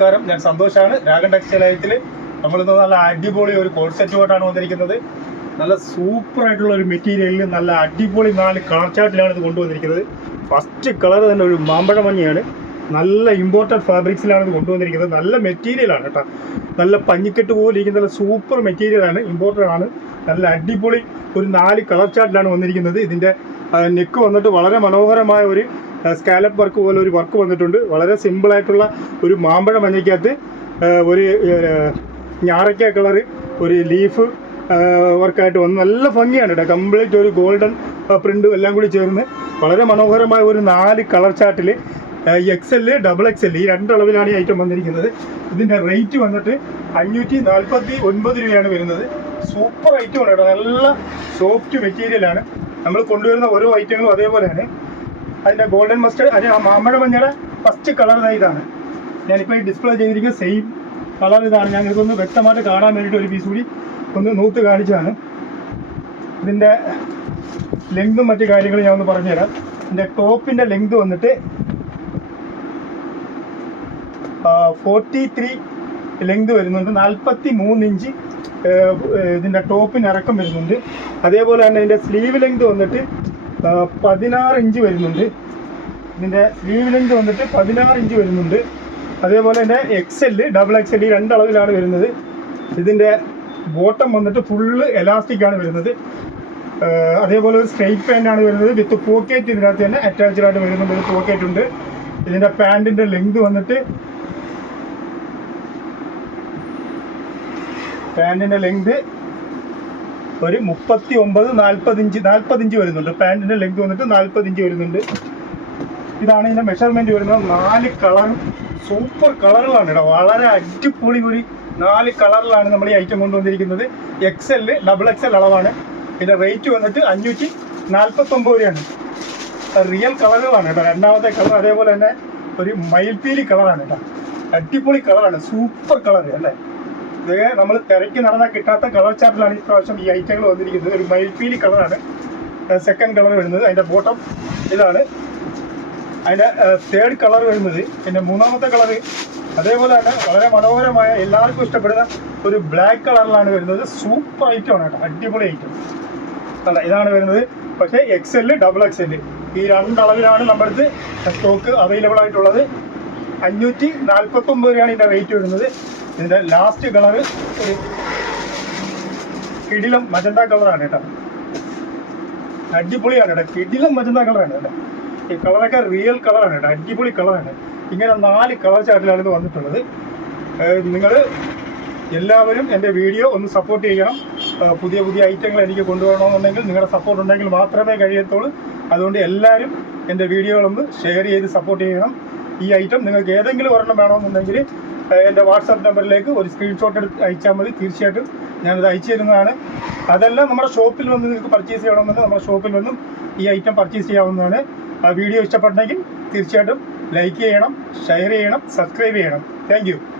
നമസ്കാരം. ഞാൻ സന്തോഷാണ്. രാഗൻ ടെക്സ്റ്റൈലയത്തിൽ നമ്മളിന്ന് നല്ല അടിപൊളി ഒരു കോഡ് സെറ്റ് കൊണ്ടാണ് വന്നിരിക്കുന്നത്. നല്ല സൂപ്പർ ആയിട്ടുള്ള ഒരു മെറ്റീരിയലിൽ നല്ല അടിപൊളി നാല് കളർ ചാർട്ടിലാണ് ഇത് കൊണ്ടുവന്നിരിക്കുന്നത്. ഫസ്റ്റ് കളർ തന്നെ ഒരു മാമ്പഴ മഞ്ഞയാണ്. നല്ല ഇമ്പോർട്ടന്റ് ഫാബ്രിക്സിലാണ് ഇത് കൊണ്ടുവന്നിരിക്കുന്നത്. നല്ല മെറ്റീരിയലാണ് കേട്ടോ. നല്ല പഞ്ഞിക്കെട്ട് പോലെ ഇരിക്കുന്ന നല്ല സൂപ്പർ മെറ്റീരിയലാണ് ഇമ്പോർട്ടന്റ് ആണ്. നല്ല അടിപൊളി ഒരു നാല് കളർ ചാർട്ടിലാണ് വന്നിരിക്കുന്നത്. ഇതിന്റെ നെക്ക് വന്നിട്ട് വളരെ മനോഹരമായ ഒരു സ്കാലപ്പ് വർക്ക് പോലെ ഒരു വർക്ക് വന്നിട്ടുണ്ട്. വളരെ സിമ്പിളായിട്ടുള്ള ഒരു മാമ്പഴ മഞ്ഞയ്ക്കകത്ത് ഒരു ഞാറയ്ക്ക കളറ് ഒരു ലീഫ് വർക്കായിട്ട് വന്ന് നല്ല ഭംഗിയാണ് കേട്ടോ കംപ്ലീറ്റ് ഒരു ഗോൾഡൻ പ്രിന്റ് എല്ലാം കൂടി ചേർന്ന് വളരെ മനോഹരമായ ഒരു നാല് കളർ ചാർട്ടിൽ X L double X L ഈ രണ്ട് അളവിലാണ് ഈ ഐറ്റം വന്നിരിക്കുന്നത്. ഇതിന്റെ റേറ്റ് വന്നിട്ട് അഞ്ഞൂറ്റി നാൽപ്പത്തി ഒൻപത് രൂപയാണ് വരുന്നത്. സൂപ്പർ ഐറ്റമാണ് കേട്ടോ നല്ല സോഫ്റ്റ് മെറ്റീരിയലാണ് നമ്മൾ കൊണ്ടുവരുന്ന ഓരോ ഐറ്റങ്ങളും അതേപോലെയാണ്. അതിന്റെ ഗോൾഡൻ മസ്റ്റേഡ് അതിന് മാമ്പഴ മഞ്ഞയുടെ ഫസ്റ്റ് കളർ ഇതാണ്. ഞാനിപ്പോൾ ഈ ഡിസ്പ്ലേ ചെയ്തിരിക്കുന്ന സെയിം കളർ ഇതാണ്. ഇതൊന്ന് വ്യക്തമായിട്ട് കാണാൻ വേണ്ടിയിട്ട് ഒരു പീസ് കൂടി ഒന്ന് നൂത്ത് കാണിച്ചതാണ്. ഇതിന്റെ ലെങ്തും മറ്റു കാര്യങ്ങളും ഞാൻ ഒന്ന് പറഞ്ഞുതരാം. ഇതിന്റെ ടോപ്പിന്റെ ലെങ്ത് വന്നിട്ട് ഫോർട്ടി ത്രീ ലെങ്ത് വരുന്നുണ്ട്. നാൽപ്പത്തി മൂന്ന് ഇഞ്ച് ഇതിന്റെ ടോപ്പിന് ഇറക്കം വരുന്നുണ്ട്. അതേപോലെ തന്നെ ഇതിന്റെ സ്ലീവ് ലെങ്ത് വന്നിട്ട് പതിനാറ് ഇഞ്ച് വരുന്നുണ്ട്. ഇതിന്റെ സ്ലീവ് ലെങ്ത് വന്നിട്ട് പതിനാറ് ഇഞ്ച് വരുന്നുണ്ട്. അതേപോലെ തന്നെ X L double X L ഈ രണ്ട് അളവിലാണ് വരുന്നത്. ഇതിന്റെ ബോട്ടം വന്നിട്ട് ഫുള്ള് എലാസ്റ്റിക് ആണ് വരുന്നത്. അതേപോലെ ഒരു സ്ട്രൈറ്റ് പാന്റ് ആണ് വരുന്നത് വിത്ത് പോക്കറ്റ് ഇതിനകത്ത് തന്നെ അറ്റാച്ച്ഡ് ആയിട്ട് വരുന്നുണ്ട് ഒരു പോക്കറ്റ് ഉണ്ട്. ഇതിന്റെ പാന്റിന്റെ ലെങ്ത് വന്നിട്ട് പാന്റിന്റെ ലെങ്ത് ഒരു മുപ്പത്തി ഒമ്പത് നാൽപ്പതിഞ്ച് നാൽപ്പതിഞ്ച് വരുന്നുണ്ട്. പാന്റിന്റെ ലെങ്ത് വന്നിട്ട് നാൽപ്പതിഞ്ച് വരുന്നുണ്ട്. ഇതാണ് ഇതിന്റെ മെഷർമെന്റ് വരുന്നത്. നാല് കളർ സൂപ്പർ കളറുകളാണ് കേട്ടോ. വളരെ അടിപൊളി ഒരു നാല് കളറിലാണ് നമ്മൾ ഈ ഐറ്റം കൊണ്ടുവന്നിരിക്കുന്നത്. എക്സ് ഡബിൾ എക്സ് എൽ അളവാണ്. ഇതിന്റെ റേറ്റ് വന്നിട്ട് അഞ്ഞൂറ്റി നാൽപ്പത്തൊമ്പത് രൂപയാണ്. റിയൽ കളറുകളാണ് കേട്ടോ. രണ്ടാമത്തെ കളർ അതേപോലെ തന്നെ ഒരു മയിൽപീലി കളറാണ് കേട്ടോ. അടിപൊളി കളറാണ് സൂപ്പർ കളർ അല്ലേ? ഇത് നമ്മൾ തിരക്കി നടന്നാൽ കിട്ടാത്ത കളർ ചാർട്ടിലാണ് ഈ പ്രാവശ്യം ഈ ഐറ്റങ്ങൾ വന്നിരിക്കുന്നത്. ഒരു മയിൽപ്പീലി കളറാണ് സെക്കൻഡ് കളർ വരുന്നത്. അതിന്റെ ബോട്ടം ഇതാണ്. അതിന്റെ തേർഡ് കളർ വരുന്നത്. പിന്നെ മൂന്നാമത്തെ കളർ അതേപോലെ തന്നെ വളരെ മനോഹരമായ എല്ലാവർക്കും ഇഷ്ടപ്പെടുന്ന ഒരു ബ്ലാക്ക് കളറിലാണ് വരുന്നത്. സൂപ്പർ ഐറ്റം ആണ് കേട്ടോ. അടിപൊളി ഐറ്റം അല്ല ഇതാണ് വരുന്നത്. പക്ഷേ X L double X L ഈ രണ്ടളവിലാണ് നമ്മുടെ അടുത്ത് സ്റ്റോക്ക് അവൈലബിൾ ആയിട്ടുള്ളത്. അഞ്ഞൂറ്റി നാൽപ്പത്തൊമ്പത് രൂപയാണ് ഇതിന്റെ റേറ്റ് വരുന്നത്. ഇതിന്റെ ലാസ്റ്റ് കളർ ഒരു കിടിലം മജന്ത കളറാണ് കേട്ടോ. അടിപൊളിയാണ് കേട്ടോ. കിടിലം മജന്ത കളറാണ് കേട്ടോ. ഈ കളറൊക്കെ റിയൽ കളറാണ് കേട്ടോ. അടിപൊളി കളറാണ് ഇങ്ങനെ നാല് കളർ ചാർട്ടിലാണ് ഇത് വന്നിട്ടുള്ളത്. നിങ്ങൾ എല്ലാവരും എന്റെ വീഡിയോ ഒന്ന് സപ്പോർട്ട് ചെയ്യണം. പുതിയ പുതിയ ഐറ്റങ്ങൾ എനിക്ക് കൊണ്ടുപോകണമെന്നുണ്ടെങ്കിൽ നിങ്ങളുടെ സപ്പോർട്ട് ഉണ്ടെങ്കിൽ മാത്രമേ കഴിയത്തുള്ളൂ. അതുകൊണ്ട് എല്ലാവരും എന്റെ വീഡിയോകളൊന്ന് ഷെയർ ചെയ്ത് സപ്പോർട്ട് ചെയ്യണം. ഈ ഐറ്റം നിങ്ങൾക്ക് ഏതെങ്കിലും ഒരെണ്ണം വേണമെന്നുണ്ടെങ്കിൽ എന്റെ വാട്സാപ്പ് നമ്പറിലേക്ക് ഒരു സ്ക്രീൻഷോട്ട് എടുത്ത് അയച്ചാൽ മതി. തീർച്ചയായിട്ടും ഞാനത് അയച്ചു തരുന്നതാണ്. അതെല്ലാം നമ്മുടെ ഷോപ്പിൽ വന്ന് നിങ്ങൾക്ക് പർച്ചേസ് ചെയ്യണമെന്നുണ്ടെങ്കിൽ നമ്മുടെ ഷോപ്പിൽ വന്നും ഈ ഐറ്റം പർച്ചേസ് ചെയ്യാവുന്നതാണ്. ആ വീഡിയോ ഇഷ്ടപ്പെട്ടെങ്കിൽ തീർച്ചയായിട്ടും ലൈക്ക് ചെയ്യണം ഷെയർ ചെയ്യണം സബ്സ്ക്രൈബ് ചെയ്യണം. താങ്ക്